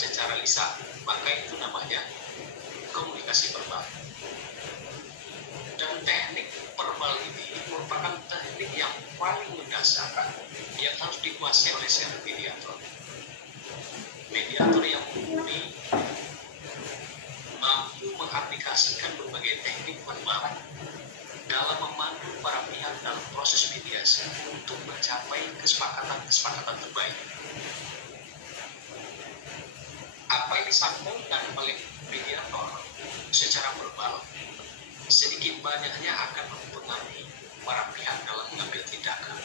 secara lisan, maka itu namanya komunikasi verbal. Dan teknik verbal ini merupakan teknik yang paling mendasar yang harus dikuasai oleh seorang mediator. Mediator yang mumpuni mampu mengaplikasikan berbagai teknik verbal dalam memandu para pihak dalam proses mediasi untuk mencapai kesepakatan terbaik. Apa yang disampaikan oleh mediator secara verbal sedikit banyaknya akan mempengaruhi para pihak dalam mengambil tindakan.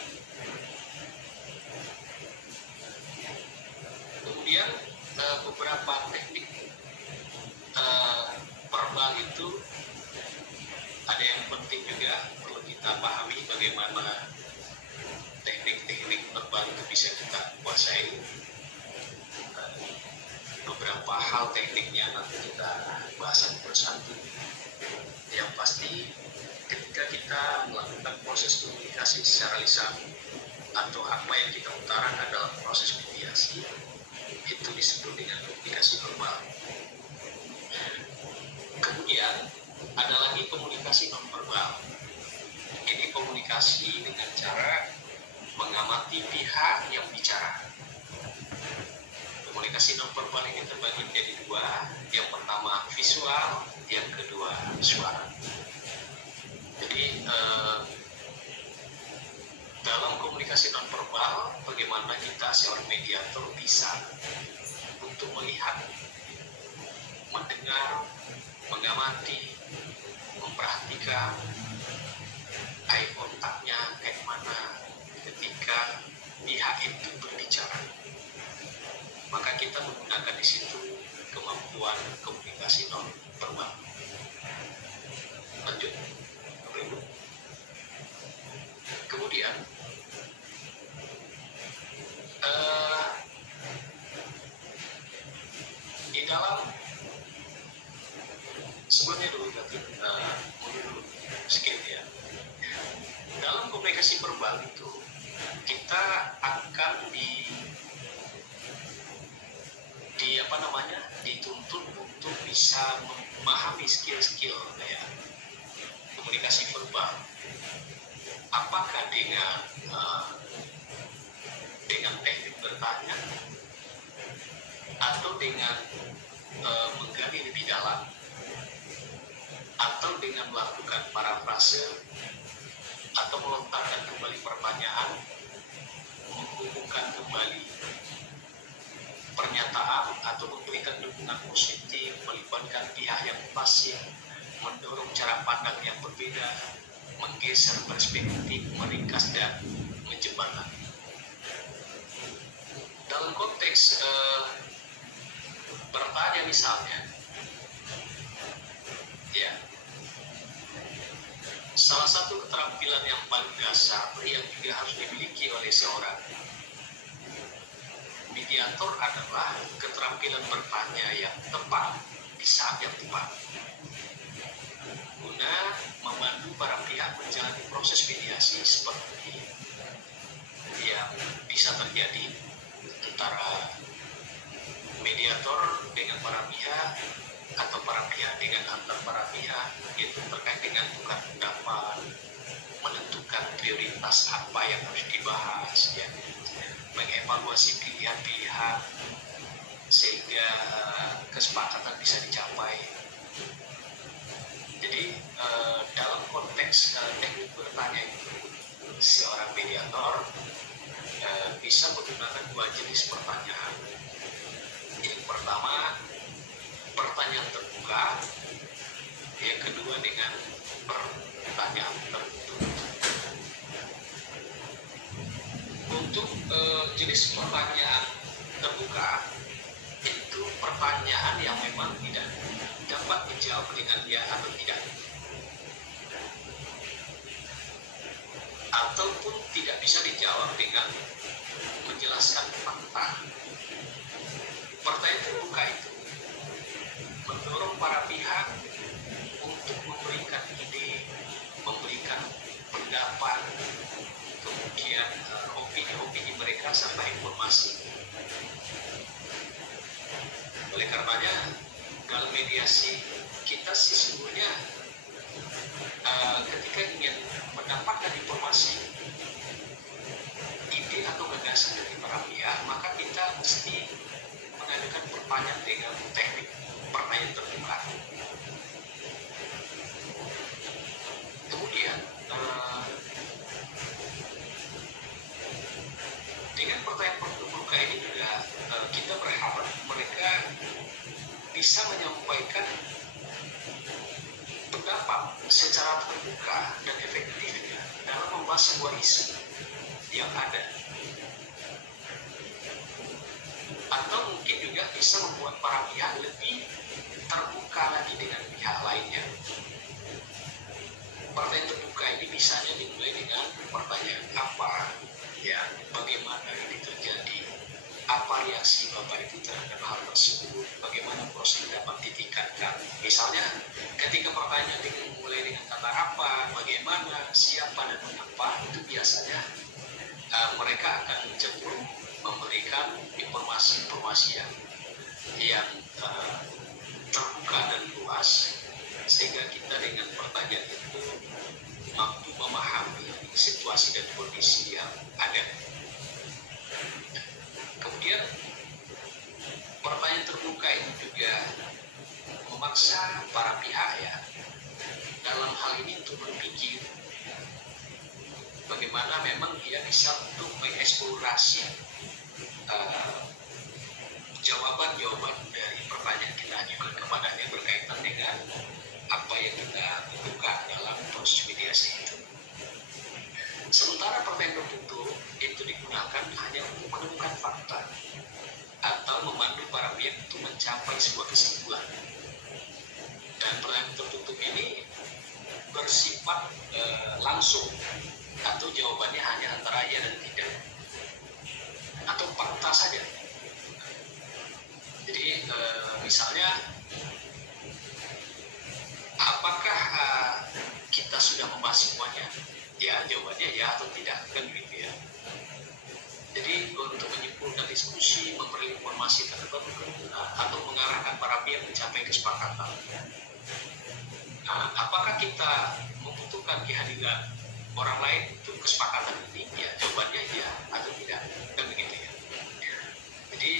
Kemudian beberapa teknik verbal itu ada yang penting juga perlu kita pahami bagaimana teknik-teknik verbal itu bisa kita kuasai. Beberapa hal tekniknya nanti kita bahas satu persatu. Yang pasti ketika kita melakukan proses komunikasi secara lisan atau apa yang kita utarakan dalam proses mediasi itu disebut dengan komunikasi verbal. Kemudian ada lagi komunikasi nonverbal. Ini komunikasi dengan cara mengamati pihak yang bicara. Komunikasi nonverbal ini terbagi menjadi dua. Yang pertama visual, yang kedua suara. Jadi dalam komunikasi nonverbal, bagaimana kita seorang mediator bisa untuk melihat, mendengar, mengamati, memperhatikan eye kontaknya kayak mana ketika pihak itu berbicara. Maka kita menggunakan di situ kemampuan komunikasi nonverbal. Lanjut. Kemudian di dalam sebelumnya dulu berarti dulu sedikit ya. Dalam komunikasi verbal itu kita akan dituntut untuk bisa memahami skill-skill ya komunikasi verbal. Apakah dengan teknik bertanya atau dengan menggali lebih dalam atau dengan melakukan parafrase atau melontarkan kembali pertanyaan, menghubungkan kembali pernyataan atau memberikan dukungan positif, melibatkan pihak yang pasif, mendorong cara pandang yang berbeda, menggeser perspektif, meringkas dan menjembatani. Dalam konteks bertanya misalnya, ya, salah satu keterampilan yang paling dasar yang juga harus dimiliki oleh seorang mediator adalah keterampilan bertanya yang tepat di saat yang tepat, guna membantu para pihak menjalani proses mediasi seperti yang bisa terjadi antara mediator dengan para pihak atau para pihak dengan antar para pihak, itu terkait dengan tukar pendapat, menentukan prioritas apa yang harus dibahas, ya, mengevaluasi pilihan pihak sehingga kesepakatan bisa dicapai. Jadi dalam konteks teknik bertanya itu, seorang mediator bisa menggunakan dua jenis pertanyaan. Yang pertama, pertanyaan terbuka. Yang kedua dengan pertanyaan tertutup. Untuk jenis pertanyaan terbuka, itu pertanyaan yang memang tidak dapat dijawab dengan ya atau tidak, ataupun tidak bisa dijawab dengan menjelaskan fakta. Pertanyaan terbuka itu mendorong para pihak untuk memberikan ide, memberikan pendapat, kemudian opini-opini mereka serta informasi. Oleh karenanya dalam mediasi kita sesungguhnya ketika ingin mendapatkan informasi, ide atau gagasan dari para pihak, maka kita mesti mengadakan pertanyaan dengan teknik pertanyaan terbuka. Kemudian dengan pertanyaan terbuka ini juga kita berharap mereka bisa menyampaikan pendapat secara terbuka dan efektif dalam membahas sebuah isu yang ada, atau mungkin juga bisa membuat para pihak lebih terbuka lagi dengan pihak lainnya. Pertanyaan terbuka ini misalnya dimulai dengan pertanyaan apa, ya, bagaimana ini terjadi, apa reaksi Bapak itu terhadap hal tersebut, bagaimana proses dapat ditingkatkan. Misalnya ketika pertanyaan dimulai dengan kata apa, bagaimana, siapa, dan mengapa, itu biasanya mereka akan cenderung memberikan informasi-informasi yang terbuka dan luas, sehingga kita dengan pertanyaan itu mampu memahami situasi dan kondisi yang ada. Kemudian pertanyaan terbuka ini juga memaksa para pihak ya dalam hal ini untuk berpikir bagaimana memang dia bisa untuk mengeksplorasi jawaban-jawaban dari pertanyaan kita ajukan kepadanya berkaitan dengan apa yang kita butuhkan dalam proses mediasi itu. Sementara pertanyaan tertutup itu digunakan hanya untuk menemukan fakta atau memandu para pihak untuk mencapai sebuah kesimpulan. Dan pertanyaan tertutup ini bersifat langsung, atau jawabannya hanya antara ya dan tidak, atau fakta saja. Jadi misalnya, apakah kita sudah membahas semuanya? Ya, jawabannya ya atau tidak, kan gitu ya. Jadi untuk menyimpulkan diskusi, memberi informasi tertentu, atau mengarahkan para pihak mencapai kesepakatan. Apakah kita membutuhkan kehadiran orang lain untuk kesepakatan ini? Ya, jawabannya ya atau tidak, kan begitu ya. Jadi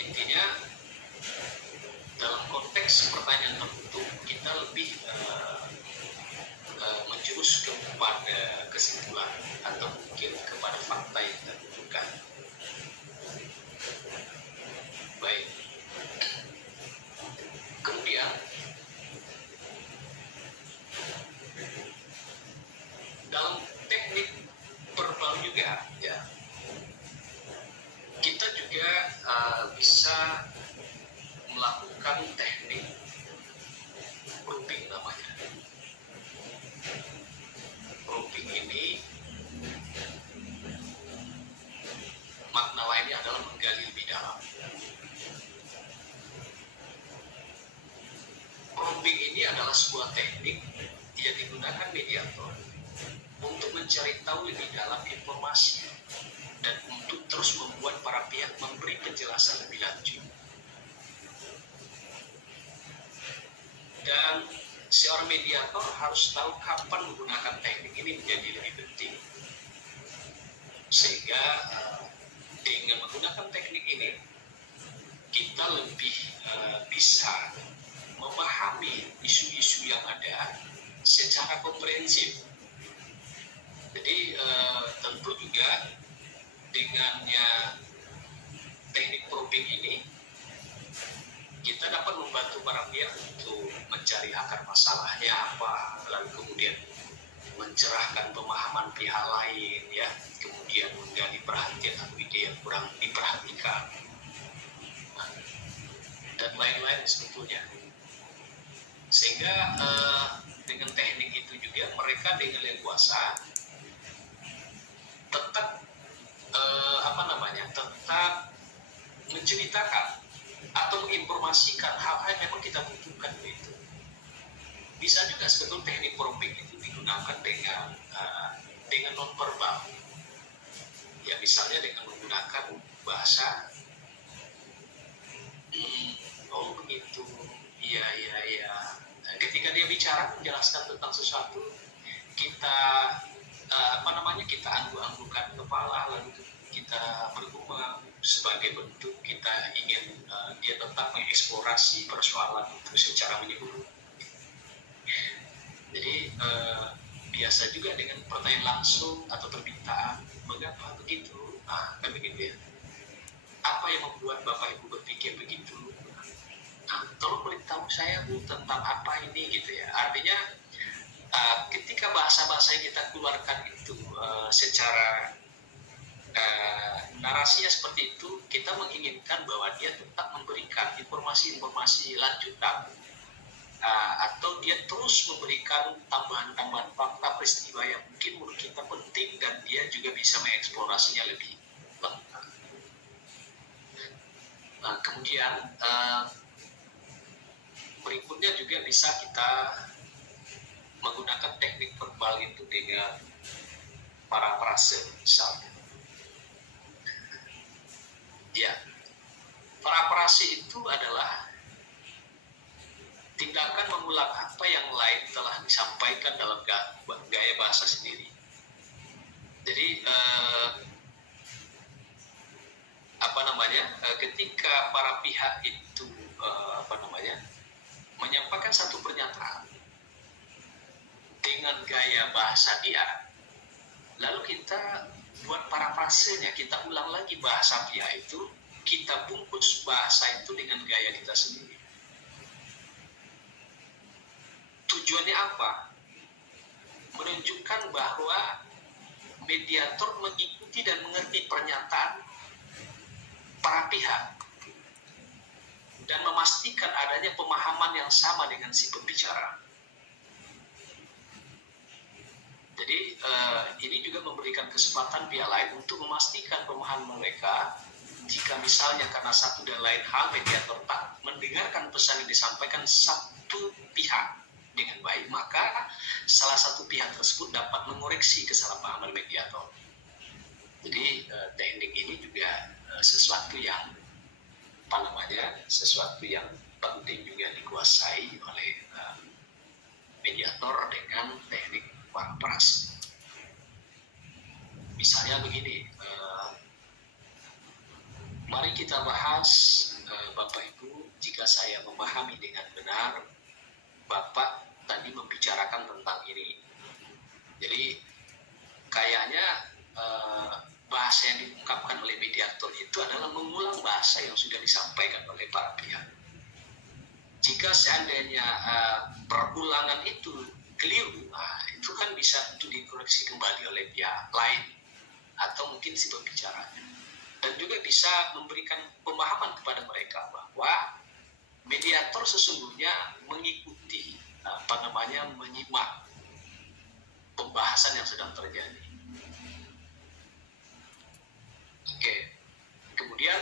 intinya dalam konteks pertanyaan tertutup kita lebih menjurus kepada kesimpulan atau mungkin kepada fakta yang ditentukan. Baik. Kemudian dalam teknik verbal juga ya, kita juga bisa melakukan teknik probing namanya. Probing ini makna lainnya adalah menggali lebih dalam. Probing ini adalah sebuah teknik yang digunakan mediator untuk mencari tahu lebih dalam informasi dan untuk terus membuat para pihak memberi penjelasan lebih lanjut. Dan seorang mediator harus tahu kapan menggunakan teknik ini menjadi lebih penting. Sehingga dengan menggunakan teknik ini, kita lebih bisa memahami isu-isu yang ada secara komprehensif. Jadi tentu juga dengannya teknik probing ini, kita dapat membantu para pihak untuk mencari akar masalahnya apa, lalu kemudian mencerahkan pemahaman pihak lain, ya, kemudian menggali perhatian atau ide yang kurang diperhatikan, dan lain-lain sebetulnya. Sehingga dengan teknik itu juga mereka dengan leluasa tetap tetap menceritakan atau menginformasikan hal-hal yang memang kita butuhkan itu. Bisa juga sebetulnya teknik probing itu digunakan dengan non-verbal. Ya, misalnya dengan menggunakan bahasa Oh begitu, iya iya iya. Nah, ketika dia bicara menjelaskan tentang sesuatu, kita kita angguk-anggukan kepala, lalu kita bergumam sebagai bentuk kita ingin dia tetap mengeksplorasi persoalan itu secara menyeluruh. Jadi biasa juga dengan pertanyaan langsung atau permintaan, mengapa begitu? Nah, kan begitu ya. Apa yang membuat Bapak Ibu berpikir begitu? Nah, tolong beritahu saya Bu tentang apa ini gitu ya. Artinya ketika bahasa-bahasa yang kita keluarkan itu secara narasinya seperti itu, kita menginginkan bahwa dia tetap memberikan informasi-informasi lanjutan atau dia terus memberikan tambahan-tambahan fakta peristiwa yang mungkin menurut kita penting dan dia juga bisa mengeksplorasinya lebih lengkap. Kemudian berikutnya juga bisa kita menggunakan teknik verbal itu dengan parafrase misalnya. Ya, parafrase itu adalah tindakan mengulang apa yang lain telah disampaikan dalam gaya bahasa sendiri. Jadi ketika para pihak itu menyampaikan satu pernyataan dengan gaya bahasa dia, lalu kita buat parafrasenya, kita ulang lagi bahasa pihak itu, kita bungkus bahasa itu dengan gaya kita sendiri. Tujuannya apa? Menunjukkan bahwa mediator mengikuti dan mengerti pernyataan para pihak dan memastikan adanya pemahaman yang sama dengan si pembicara. Jadi ini juga memberikan kesempatan pihak lain untuk memastikan pemahaman mereka. Jika misalnya karena satu dan lain hal mediator tak mendengarkan pesan yang disampaikan satu pihak dengan baik, maka salah satu pihak tersebut dapat mengoreksi kesalahpahaman mediator. Jadi teknik ini juga sesuatu yang penting juga dikuasai oleh mediator dengan teknik parafrase. Misalnya begini, mari kita bahas Bapak Ibu, jika saya memahami dengan benar, Bapak tadi membicarakan tentang ini. Jadi kayaknya bahasa yang diungkapkan oleh mediator itu adalah mengulang bahasa yang sudah disampaikan oleh para pihak. Jika seandainya perulangan itu keliru, itu kan bisa untuk dikoreksi kembali oleh pihak lain atau mungkin si pembicaranya, dan juga bisa memberikan pemahaman kepada mereka bahwa mediator sesungguhnya mengikuti menyimak pembahasan yang sedang terjadi. Oke. Kemudian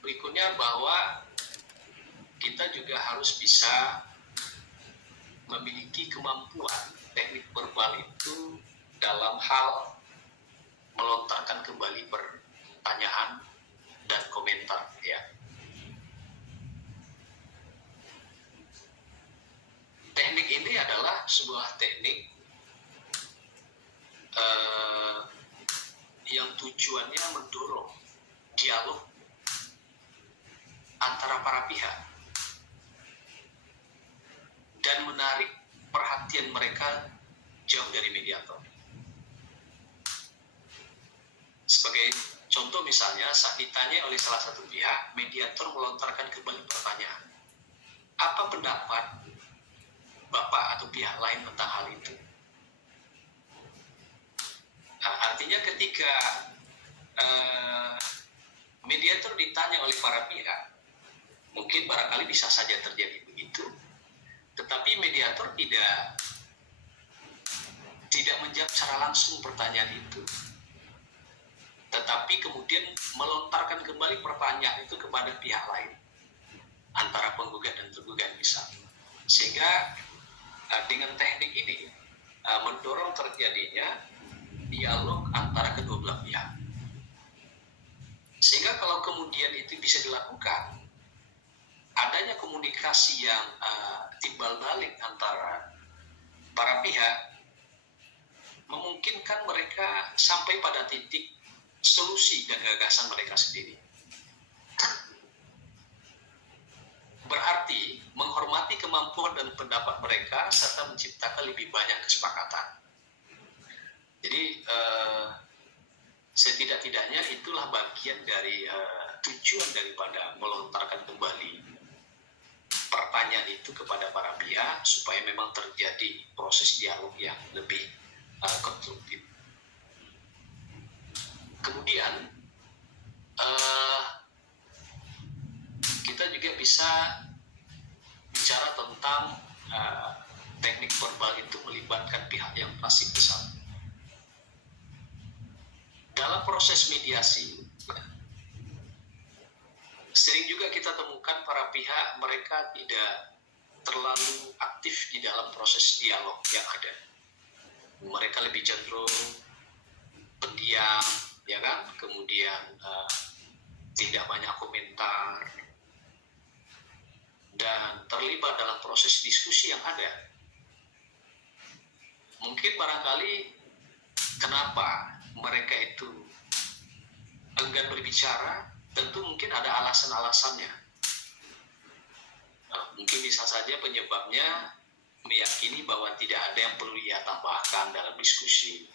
berikutnya bahwa kita juga harus bisa memiliki kemampuan teknik verbal itu dalam hal melontarkan kembali pertanyaan dan komentar, ya. Teknik ini adalah sebuah teknik yang tujuannya mendorong dialog antara para pihak dan menarik perhatian mereka jauh dari mediator. Sebagai contoh misalnya, saat ditanya oleh salah satu pihak, mediator melontarkan kembali pertanyaan, apa pendapat Bapak atau pihak lain tentang hal itu? Artinya ketika mediator ditanya oleh para pihak, mungkin barangkali bisa saja terjadi begitu, tetapi mediator tidak menjawab secara langsung pertanyaan itu, tetapi kemudian melontarkan kembali pertanyaan itu kepada pihak lain, antara penggugat dan tergugat misalnya, sehingga dengan teknik ini mendorong terjadinya dialog antara kedua belah pihak. Sehingga kalau kemudian itu bisa dilakukan, adanya komunikasi yang timbal balik antara para pihak memungkinkan mereka sampai pada titik solusi dan gagasan mereka sendiri. Berarti menghormati kemampuan dan pendapat mereka serta menciptakan lebih banyak kesepakatan. Jadi setidak-tidaknya itulah bagian dari tujuan daripada melontarkan kembali pertanyaan itu kepada para pihak supaya memang terjadi proses dialog yang lebih konstruktif. Kemudian kita juga bisa bicara tentang teknik verbal itu melibatkan pihak yang fasih besar. Dalam proses mediasi, sering juga kita temukan para pihak mereka tidak terlalu aktif di dalam proses dialog yang ada. Mereka lebih cenderung pendiam, ya kan? Kemudian tidak banyak komentar dan terlibat dalam proses diskusi yang ada. Mungkin barangkali kenapa mereka itu enggan berbicara, tentu mungkin ada alasan-alasannya. Mungkin bisa saja penyebabnya meyakini bahwa tidak ada yang perlu ia tambahkan dalam diskusi.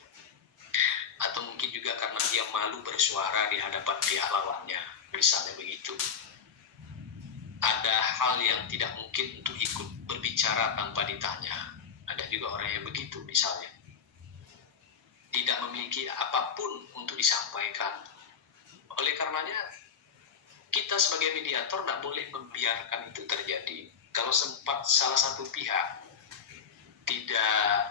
Atau mungkin juga karena dia malu bersuara di hadapan pihak lawannya, misalnya begitu. Ada hal yang tidak mungkin untuk ikut berbicara tanpa ditanya. Ada juga orang yang begitu misalnya. Tidak memiliki apapun untuk disampaikan. Oleh karenanya, kita sebagai mediator tidak boleh membiarkan itu terjadi. Kalau sempat salah satu pihak tidak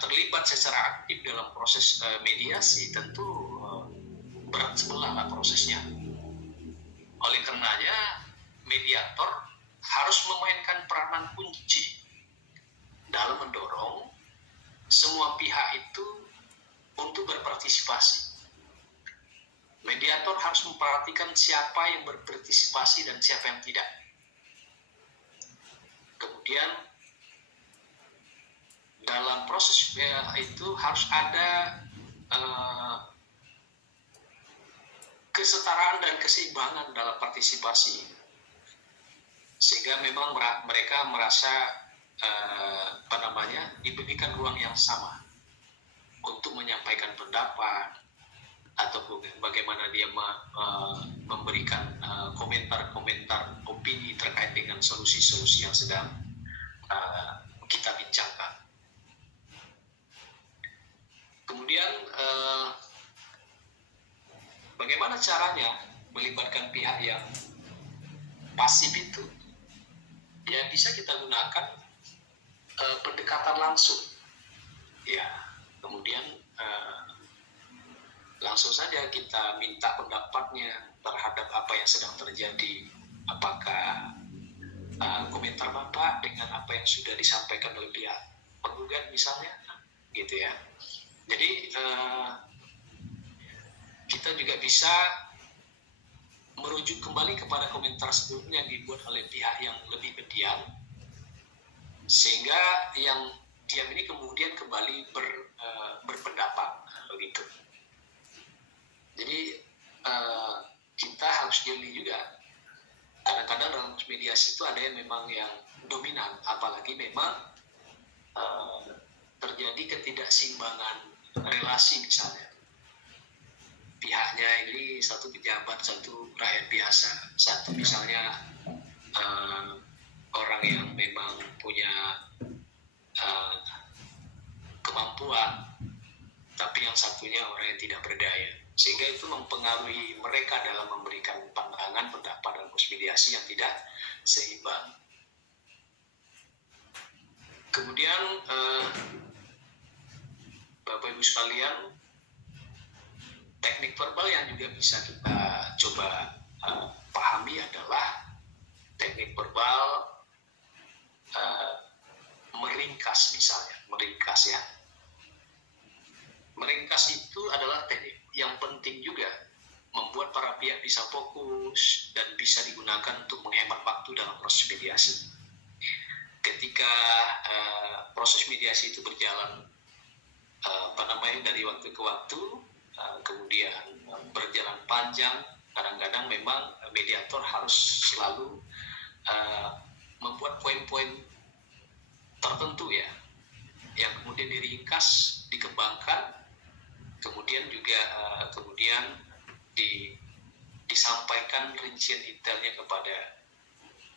terlibat secara aktif dalam proses mediasi, tentu berat sebelahlah prosesnya. Oleh karenanya, mediator harus memainkan peranan kunci dalam mendorong semua pihak itu untuk berpartisipasi. Mediator harus memperhatikan siapa yang berpartisipasi dan siapa yang tidak. Kemudian dalam proses itu harus ada kesetaraan dan keseimbangan dalam partisipasi, sehingga memang mereka merasa diberikan ruang yang sama untuk menyampaikan pendapat atau bagaimana dia memberikan komentar-komentar opini terkait dengan solusi-solusi yang sedang kita bincangkan. Kemudian bagaimana caranya melibatkan pihak yang pasif itu? Ya, bisa kita gunakan pendekatan langsung. Ya, kemudian langsung saja kita minta pendapatnya terhadap apa yang sedang terjadi. Apakah komentar Bapak dengan apa yang sudah disampaikan oleh pihak penggugat misalnya, gitu ya. Jadi kita juga bisa merujuk kembali kepada komentar sebelumnya yang dibuat oleh pihak yang lebih pendiam, sehingga yang diam ini kemudian kembali berpendapat, begitu. Jadi kita harus jeli juga. Kadang-kadang dalam mediasi itu ada yang memang yang dominan, apalagi memang terjadi ketidakseimbangan relasi misalnya. Pihaknya ini satu pejabat, satu rakyat biasa, satu misalnya orang yang memang punya kemampuan, tapi yang satunya orang yang tidak berdaya, sehingga itu mempengaruhi mereka dalam memberikan pandangan, pendapat dalam proses mediasi yang tidak seimbang. Kemudian Bapak Ibu sekalian, teknik verbal yang juga bisa kita coba pahami adalah teknik verbal meringkas misalnya, meringkas ya. Meringkas itu adalah teknik yang penting juga membuat para pihak bisa fokus dan bisa digunakan untuk menghemat waktu dalam proses mediasi. Ketika proses mediasi itu berjalan dari waktu ke waktu, kemudian berjalan panjang, kadang-kadang memang mediator harus selalu membuat poin-poin tertentu ya, yang kemudian diringkas, dikembangkan, kemudian juga disampaikan rincian detailnya kepada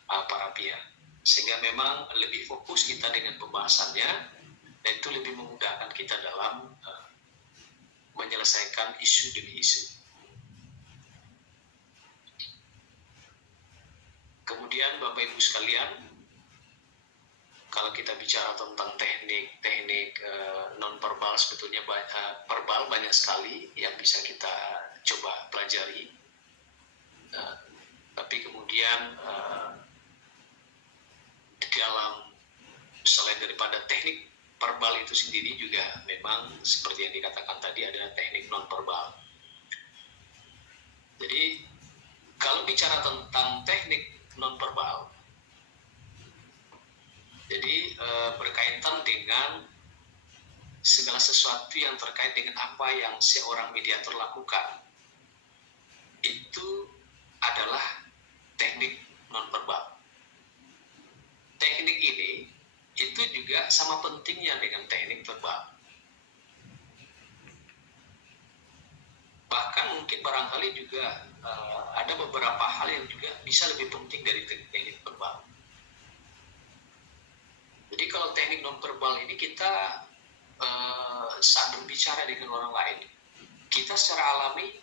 para pihak, sehingga memang lebih fokus kita dengan pembahasannya, dan itu lebih memudahkan kita dalam menyelesaikan isu demi isu. Kemudian Bapak Ibu sekalian, kalau kita bicara tentang teknik non-verbal, sebetulnya verbal banyak sekali yang bisa kita coba pelajari. Tapi kemudian di dalam, selain daripada teknik verbal itu sendiri, juga memang seperti yang dikatakan tadi ada teknik non-verbal. Jadi kalau bicara tentang teknik non-verbal, jadi berkaitan dengan segala sesuatu yang terkait dengan apa yang seorang mediator lakukan, itu adalah teknik non-verbal. Teknik ini itu juga sama pentingnya dengan teknik verbal. Bahkan mungkin barangkali juga ada beberapa hal yang juga bisa lebih penting dari teknik verbal. Jadi kalau teknik non-verbal ini kita saat berbicara dengan orang lain, kita secara alami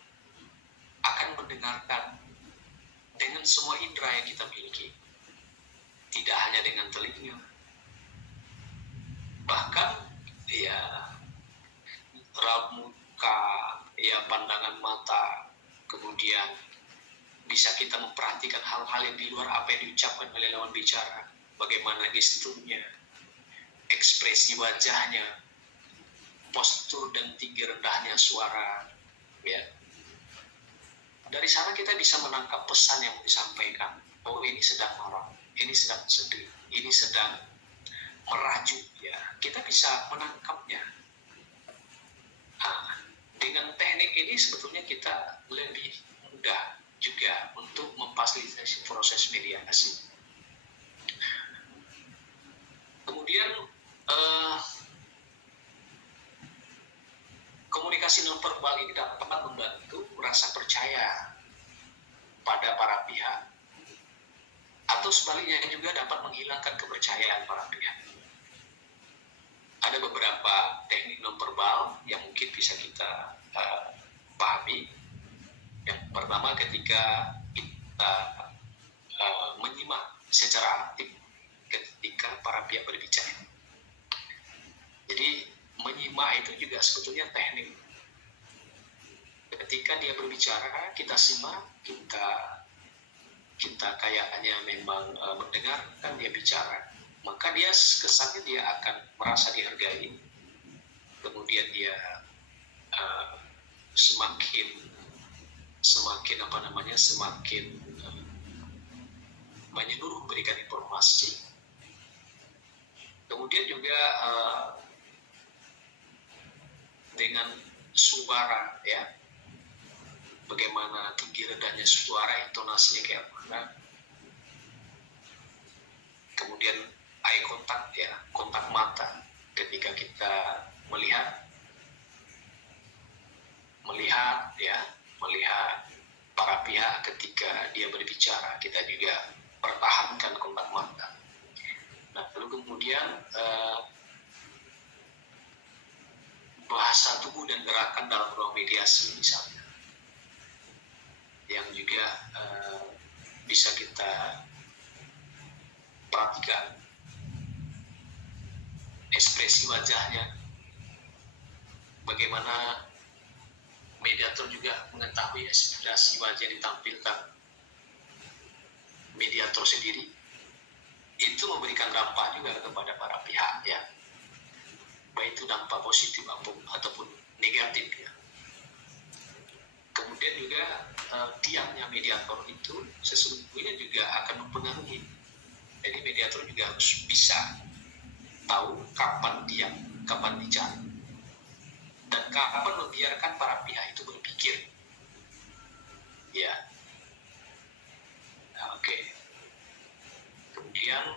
akan mendengarkan dengan semua indera yang kita miliki, tidak hanya dengan telinga, bahkan ya raut muka, ya pandangan mata, kemudian bisa kita memperhatikan hal-hal yang di luar apa yang diucapkan oleh lawan bicara, bagaimana gesturnya, ekspresi wajahnya, postur dan tinggi rendahnya suara, ya. Dari sana kita bisa menangkap pesan yang disampaikan. Oh, ini sedang marah, ini sedang sedih, ini sedang merajuk, ya. Kita bisa menangkapnya. Nah, dengan teknik ini sebetulnya kita lebih mudah juga untuk memfasilitasi proses mediasi. Kemudian komunikasi nonverbal ini dapat membantu rasa percaya pada para pihak, atau sebaliknya juga dapat menghilangkan kepercayaan para pihak. Ada beberapa teknik nonverbal yang mungkin bisa kita pahami. Yang pertama, ketika kita menyimak secara aktif ketika para pihak berbicara. Jadi menyimak itu juga sebetulnya teknik. Ketika dia berbicara, kita simak, kita kayaknya memang mendengarkan dia bicara, maka dia kesannya dia akan merasa dihargai. Kemudian dia semakin menyeluruh memberikan informasi. Kemudian juga dengan suara, ya, bagaimana tinggi rendahnya suara, intonasinya kayak mana. Kemudian eye contact, ya, kontak mata ketika kita melihat para pihak ketika dia berbicara, kita juga pertahankan kontak mata. Nah, lalu kemudian bahasa tubuh dan gerakan dalam ruang mediasi misalnya, yang juga bisa kita perhatikan, ekspresi wajahnya, bagaimana mediator juga mengetahui ekspresi wajah yang ditampilkan mediator sendiri, itu memberikan dampak juga kepada para pihak, ya, baik itu dampak positif ataupun negatif, ya. Kemudian Kemudian juga diamnya mediator itu sesungguhnya juga akan mempengaruhi. Jadi mediator juga harus bisa tahu kapan diam, kapan bicara, dan kapan membiarkan para pihak itu berpikir. Ya, oke. Kemudian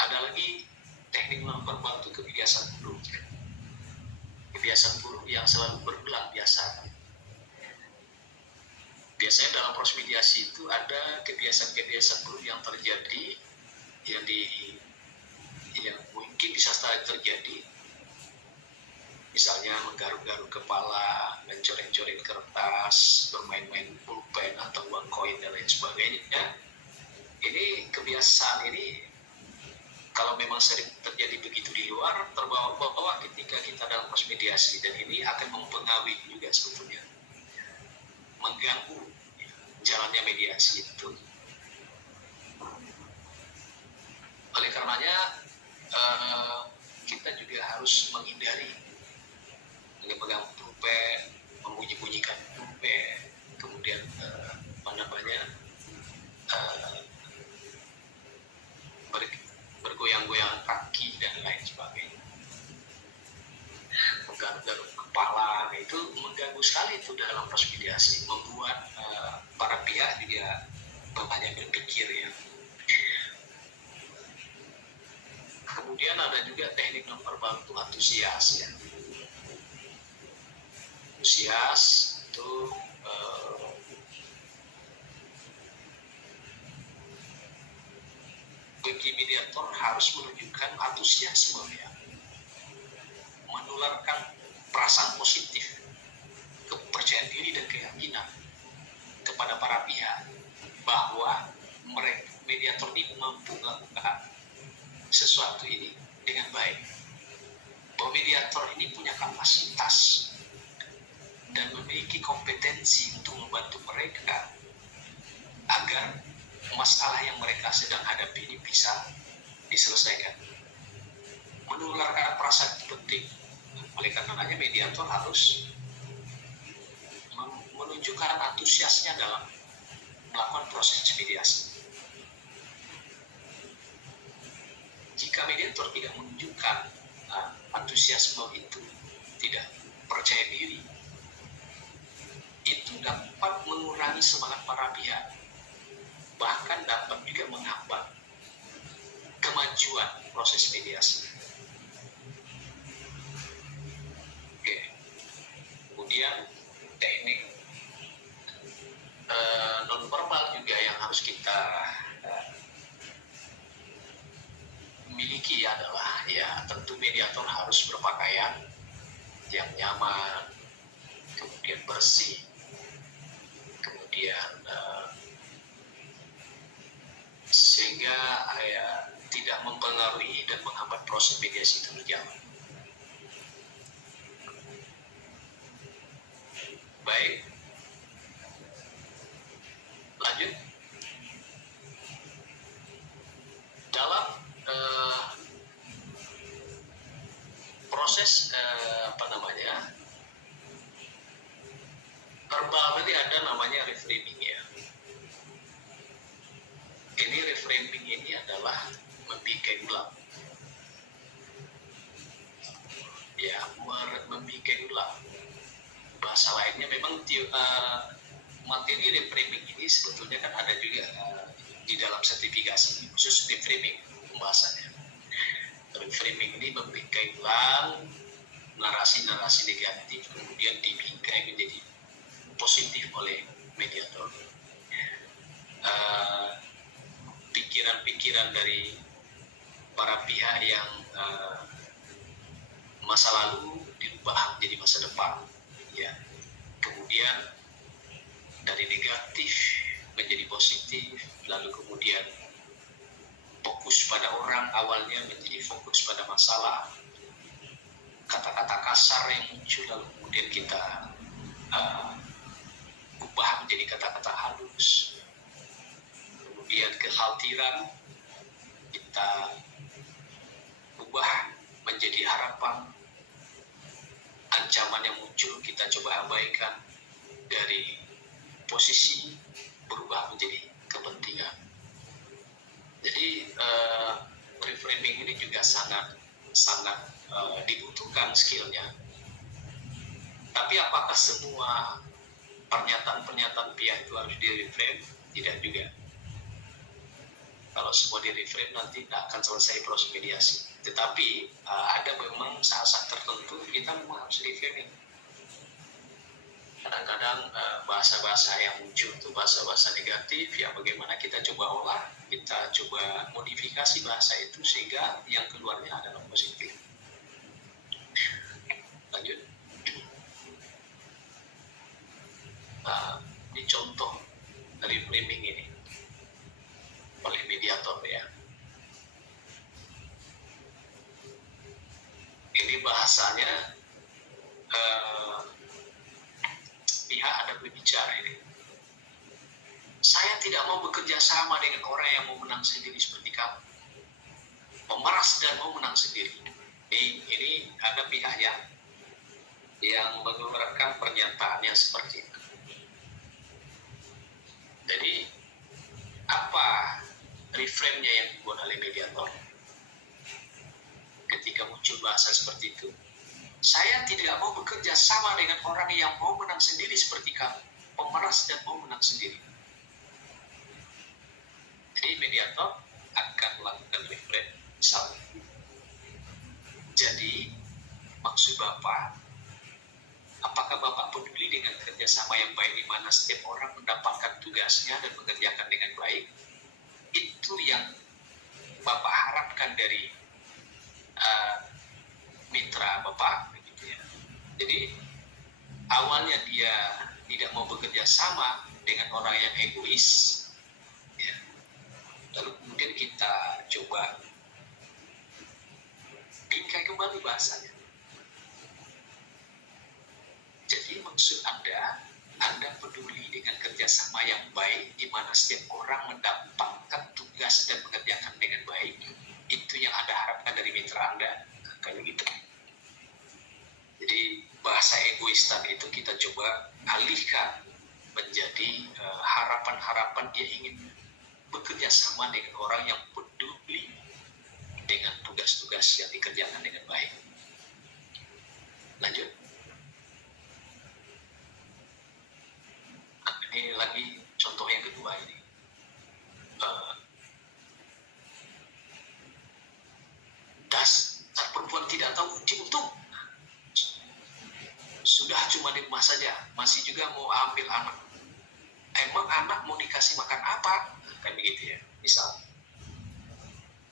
ada lagi teknik nonverbal itu kebiasaan buruk. Kebiasaan buruk yang selalu berulang biasa. Biasanya dalam proses mediasi itu ada kebiasaan-kebiasaan buruk yang terjadi, yang mungkin bisa terjadi, misalnya menggaruk-garuk kepala, mencoret-coret kertas, bermain-main pulpen atau uang koin dan lain sebagainya. Ini kebiasaan ini kalau memang sering terjadi begitu di luar, terbawa-bawa ketika kita dalam proses mediasi, dan ini akan mempengaruhi juga sebetulnya, mengganggu jalannya mediasi itu. Oleh karenanya kita juga harus menghindari memegang pulpen, membunyi-bunyikan pulpen, kemudian bergoyang-goyang kaki dan lain sebagainya, menggaruk-garuk kepala. Itu mengganggu sekali itu dalam proses mediasi, membuat para pihak juga banyak berpikir ya. Kemudian ada juga teknik nonverbal itu antusias ya. Antusias itu bagi mediator harus menunjukkan antusiasme ya, menularkan perasaan positif, kepercayaan diri dan keyakinan kepada para pihak bahwa mediator ini mampu melakukan sesuatu ini dengan baik, bahwa mediator ini punya kapasitas dan memiliki kompetensi untuk membantu mereka agar masalah yang mereka sedang hadapi ini bisa diselesaikan. Menularkan perasaan itu penting. Oleh karenanya mediator harus menunjukkan antusiasnya dalam melakukan proses mediasi. Jika mediator tidak menunjukkan antusiasme itu, tidak percaya diri, itu dapat mengurangi semangat para pihak, bahkan dapat juga menghambat kemajuan proses mediasi. Oke. Kemudian teknik nonverbal juga yang harus kita miliki adalah ya tentu mediator harus berpakaian yang nyaman, kemudian bersih, kemudian sehingga tidak mempengaruhi dan menghambat proses mediasi itu berjalan. Baik, lanjut. Dalam proses verbal tadi ada namanya reframing ya. Ini reframing ini adalah membikai ulang. Ya, membikai ulang. Bahasa lainnya memang materi reframing ini sebetulnya kan ada juga di dalam sertifikasi khusus reframing pembahasannya. Reframing ini membikai ulang narasi-narasi negatif, kemudian dibingkai menjadi positif oleh mediator. Pikiran-pikiran dari para pihak yang masa lalu dirubah menjadi masa depan, ya. Kemudian dari negatif menjadi positif, lalu kemudian fokus pada orang awalnya menjadi fokus pada masalah. Kata-kata kasar yang muncul lalu kemudian kita ubah menjadi kata-kata halus. Kemudian kekhawatiran kita ubah menjadi harapan. Ancaman yang muncul muncul kita coba abaikan dari posisi berubah menjadi kepentingan. Jadi reframing ini juga sangat dibutuhkan skillnya. Tapi apakah semua pernyataan pihak itu harus di-reframe? Tidak juga. Kalau semua di-reframe nanti tidak akan selesai proses mediasi. Tetapi ada memang saat-saat tertentu kita memang harus reframing. Kadang-kadang bahasa-bahasa yang muncul itu bahasa-bahasa negatif, ya bagaimana kita coba olah, kita coba modifikasi bahasa itu sehingga yang keluarnya adalah positif. Lanjut. Ini contoh dari reframing ini oleh mediator ya. Ini bahasanya pihak ada berbicara ini. Saya tidak mau bekerja sama dengan orang yang mau menang sendiri seperti kamu. Memeras dan mau menang sendiri. Ini ada pihak yang mengeluarkan pernyataannya seperti itu. Jadi apa reframe-nya yang dibuat oleh mediator ketika muncul bahasa seperti itu? Saya tidak mau bekerja sama dengan orang yang mau menang sendiri seperti kamu, pemeras dan mau menang sendiri. Jadi mediator akan melakukan reframe. Misalnya, jadi maksud Bapak, apakah Bapak peduli dengan kerjasama yang baik di mana setiap orang mendapatkan tugasnya dan mengerjakan dengan baik? Itu yang Bapak harapkan dari mitra Bapak, begitu ya. Jadi awalnya dia tidak mau bekerja sama dengan orang yang egois, ya. Lalu kemudian kita coba bingkai kembali bahasanya. Jadi maksud Anda peduli dengan kerjasama yang baik di mana setiap orang mendapatkan tugas dan mengerjakan dengan baik. Itu yang Anda harapkan dari mitra Anda. Kayak gitu. Jadi bahasa egois tadi itu kita coba alihkan menjadi harapan-harapan dia ingin bekerja sama dengan orang yang peduli dengan tugas-tugas yang dikerjakan dengan baik. Lanjut. Nah, ini lagi contoh yang kedua ini. Dasar perempuan tidak tahu untung. Sudah cuma di rumah saja, masih juga mau ambil anak. Emang anak mau dikasih makan apa? Kan begitu ya, misal.